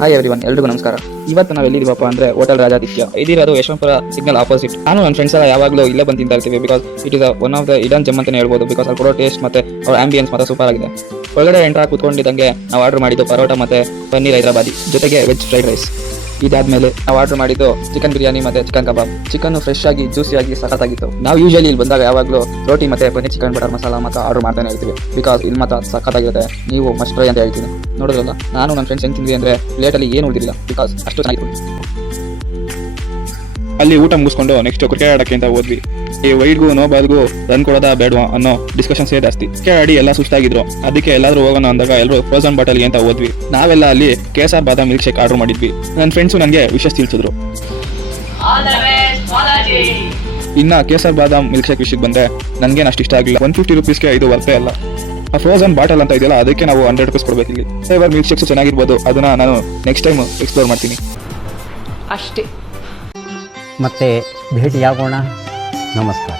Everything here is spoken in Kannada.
ಹಾಯ್ ಎವ್ರಿವನ್, ಎಲ್ರಿಗೂ ನಮಸ್ಕಾರ. ಇವತ್ತು ನಾವು ಎಲ್ಲಿದ್ದೀವಪ್ಪ ಅಂದರೆ ಹೋಟೆಲ್ ರಾಜಾದಿತ್ಯ. ಇದಿರೋದು ಯಶವಂತಪುರ ಸಿಗ್ನಲ್ ಆಪೋಸಿಟ್. ನಾನು ನನ್ನ ಫ್ರೆಂಡ್ಸ್ ಎಲ್ಲ ಯಾವಾಗಲೂ ಇಲ್ಲೇ ಬಂದು ತಿಂತಾ ಇರ್ತೀವಿ. Because it is one of the hidden gem ಅಂತಲೇ ಹೇಳ್ಬೋದು. ಬಿಕಾಸ್ ಅಲ್ಲಿ ಕೊಡೋ ಟೇಸ್ಟ್ ಮತ್ತು ಅವ್ರ ಆಂಬಿಯನ್ಸ್ ಮಾತ್ರ ಸೂಪರ್ ಆಗಿದೆ. ಒಳಗಡೆ ಎಂಟ್ರಾ ಕೂತ್ಕೊಂಡಿದ್ದಂಗೆ ನಾವು ಆರ್ಡರ್ ಮಾಡಿದ್ದು ಪರೋಟ ಮತ್ತು ಪನ್ನೀರ್ ಹೈದರಾಬಾದಿ ಜೊತೆಗೆ ವೆಜ್ ಫ್ರೈಡ್ ರೈಸ್. ಇದಾದ್ಮೇಲೆ ನಾವು ಆರ್ಡರ್ ಮಾಡಿದ್ದು ಚಿಕನ್ ಬಿರಿಯಾನಿ ಮತ್ತು ಚಿಕನ್ ಕಬಾಬ್. ಚಿಕನ್ ಫ್ರೆಶ್ ಆಗಿ ಜ್ಯೂಸಿಯಾಗಿ ಸಖತ್ತಾಗಿತ್ತು. ನಾವು ಯೂಶಲಿ ಇಲ್ಲಿ ಬಂದಾಗ ಯಾವಾಗಲೂ ರೋಟಿ ಮತ್ತು ಪನ್ನೀರ್ ಚಿಕನ್ ಬಟರ್ ಮಸಾಲ ಮತ್ತು ಆರ್ಡರ್ ಮಾಡ್ತಾನೆ ಇರ್ತೀವಿ. ಬಿಕಾಸ್ ಇಲ್ಲಿ ಮಾತ್ರ ಸಖತ್ತಾಗಿರುತ್ತೆ. ನೀವು ಮಸ್ಟ್ ಟ್ರೈ ಅಂತ ಹೇಳ್ತೀನಿ. ನೋಡೋದ್ರಲ್ಲ, ನಾನು ನನ್ನ ಫ್ರೆಂಡ್ಸ್ ಹೆಂಗೆ ತಿಂದ್ವಿ ಅಂದರೆ ಪ್ಲೇಟಲ್ಲಿ ಏನು ಉಳಿದಿಲ್ಲ. ಬಿಕಾಸ್ ಅಷ್ಟು ಚೆನ್ನಾಗಿತ್ತು. ಅಲ್ಲಿ ಊಟ ಮುಗಿಸ್ಕೊಂಡು ನೆಕ್ಸ್ಟ್ ಕ್ರಿಕೆಟ್ ಆಡೋಕ್ಕೆ ಅಂತ ಹೋದ್ವಿ. ಈ ವೈಡ್ಗೂ ನೋ ಬಾಲ್ಗೂ ರನ್ ಕೊಡೋದಾ ಬೇಡವಾ ಅನ್ನೋ ಡಿಸ್ಕಷನ್ಸೇ ಜಾಸ್ತಿ. ಕ್ರಿಕೆಟ್ ಆಡಿ ಎಲ್ಲ ಸುಸ್ತಾಗಿದ್ರು. ಅದಕ್ಕೆ ಎಲ್ಲಾದ್ರೂ ಹೋಗೋಣ ಅಂದಾಗ ಎಲ್ಲರೂ ಫ್ರೋಸನ್ ಬಾಟಲ್ಗೆ ಅಂತ ಹೋದ್ವಿ. ನಾವೆಲ್ಲ ಅಲ್ಲಿ KSR ಬಾದಾಮ್ ಮಿಲ್ಕ್ ಶೇಕ್ ಆರ್ಡರ್ ಮಾಡಿದ್ವಿ. ನನ್ನ ಫ್ರೆಂಡ್ಸು ನನಗೆ ವಿಷಯ ತಿಳಿಸಿದ್ರು. ಇನ್ನು KSR ಬಾದಾಮ್ ಮಿಲ್ಕ್ ಶೇಕ್ ವಿಷಯಕ್ಕೆ ಬಂದರೆ ನನಗೇನು ಅಷ್ಟು ಇಷ್ಟ ಆಗಿಲ್ಲ. 150 ರೂಪೀಸ್ಗೆ ಇದು ವರ್ತೆ ಅಲ್ಲ. ಆ ಫ್ರೋಸನ್ ಬಾಟಲ್ ಅಂತ ಇದೆಯಲ್ಲ, ಅದಕ್ಕೆ ನಾವು 100 ರೂಪೀಸ್ ಕೊಡಬೇಕು. ಇಲ್ಲಿ ಫ್ಲೇವರ್ ಮಿಲ್ಕ್ ಶೇಕ್ಸು ಚೆನ್ನಾಗಿರ್ಬೋದು. ಅದನ್ನು ನಾನು ನೆಕ್ಸ್ಟ್ ಟೈಮ್ ಎಕ್ಸ್ಪ್ಲೋರ್ ಮಾಡ್ತೀನಿ ಅಷ್ಟೇ. ಮತ್ತೆ ಭೇಟಿಯಾಗೋಣ. ನಮಸ್ಕಾರ.